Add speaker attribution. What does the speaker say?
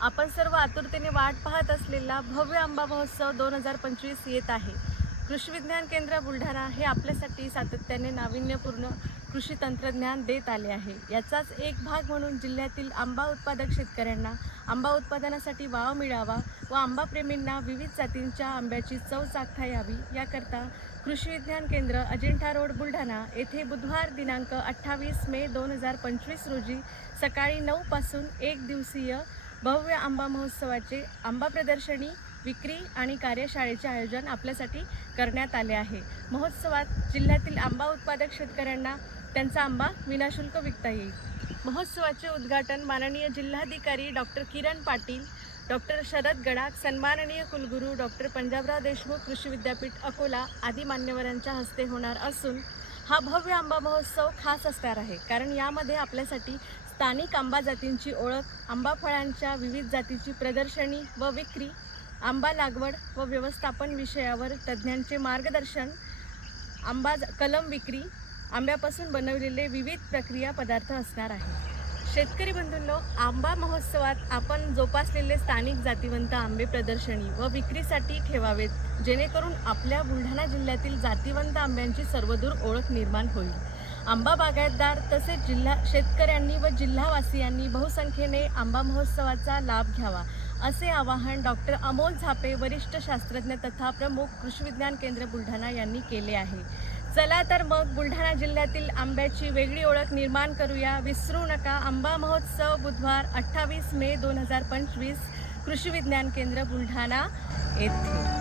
Speaker 1: आपण सर्व आतुरतेने वाट पाहत असलेला भव्य आंबा महोत्सव दोन हजार पंचवीस येत आहे. कृषी विज्ञान केंद्र बुलढाणा हे आपल्यासाठी सातत्याने नाविन्यपूर्ण कृषी तंत्रज्ञान देत आले आहे. याचाच एक भाग म्हणून जिल्ह्यातील आंबा उत्पादक शेतकऱ्यांना आंबा उत्पादनासाठी वाव मिळावा व आंबाप्रेमींना विविध जातींच्या आंब्याची चव चाखता यावी याकरता कृषी विज्ञान केंद्र अजिंठा रोड बुलढाणा येथे बुधवार दिनांक अठ्ठावीस मे दोन हजार पंचवीस रोजी सकाळी नऊपासून एक दिवसीय भव्य आंबा महोत्सवाचे आंबा प्रदर्शनी विक्री आणि कार्यशाळेचे आयोजन आपल्यासाठी करण्यात आले आहे. महोत्सवात जिल्ह्यातील आंबा उत्पादक शेतकऱ्यांना त्यांचा आंबा विनाशुल्क विकता येईल. महोत्सवाचे उद्घाटन माननीय जिल्हाधिकारी डॉक्टर किरण पाटील डॉक्टर शरद गडाख सन्माननीय कुलगुरू डॉक्टर पंजाबराव देशमुख कृषी विद्यापीठ अकोला आदी मान्यवरांच्या हस्ते होणार असून हा भव्य आंबा महोत्सव खास असणार आहे. कारण यामध्ये आपल्यासाठी स्थानिक आंबा जातींची ओळख आंबा फळांच्या विविध जातीची प्रदर्शनी व विक्री आंबा लागवड व व्यवस्थापन विषयावर तज्ज्ञांचे मार्गदर्शन आंबा कलम विक्री आंब्यापासून बनवलेले विविध प्रक्रिया पदार्थ असणार आहे शेतकरी बंधूंनो आंबा महोत्सवात आपण जोपासलेले स्थानिक जातीवंत आंबे प्रदर्शनी व विक्रीसाठी ठेवावेत जेणेकरून आपल्या बुलढाणा जिल्ह्यातील जातीवंत आंब्यांची सर्वदूर ओळख निर्माण होईल. आंबा बागायतदार तसेच जिल्हा शेतकऱ्यांनी व जिल्हावासियांनी बहुसंख्येने आंबा महोत्सवाचा लाभ घ्यावा असे आवाहन डॉक्टर अमोल झापे वरिष्ठ शास्त्रज्ञ तथा प्रमुख कृषी विज्ञान केंद्र बुलढाणा यांनी केले आहे. चला तर मग बुलढाणा जिल्ह्यातील आंब्याची वेगळी ओळख निर्माण करूया. विसरू नका. आंबा महोत्सव बुधवार अठ्ठावीस मे दोन हजार पंचवीस. कृषी विज्ञान केंद्र बुलढाणा येथे.